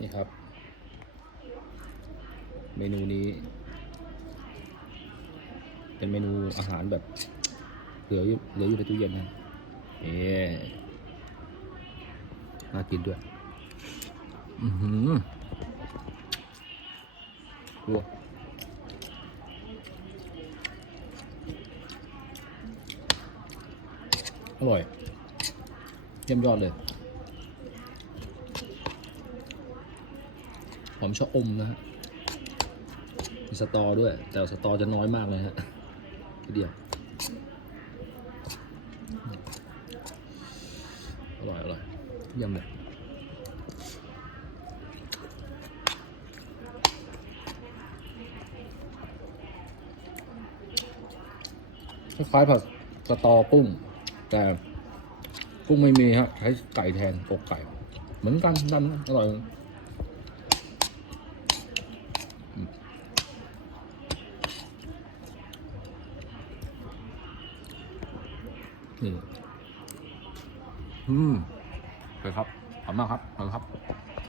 นี่ครับ เมนูนี้ เป็นเมนูอาหารแบบ เหลืออยู่เหลืออยู่ในตู้เย็นนะเอ๊น่ากินด้วย อือหือดูอร่อย เยี่ยมยอดเลย อมชะอมนะฮะมีสตอด้วย แต่สตอจะน้อยมากเลยฮะทีเดียวอร่อยอร่อยเยี่ยมเลยคล้ายๆผัดสตอกุ้ง แต่กุ้งไม่มีฮะใช้ไก่แทนอกไก่ เหมือนกันนั่นอร่อย อืมโอเคครับขอบมากครับขอบครับ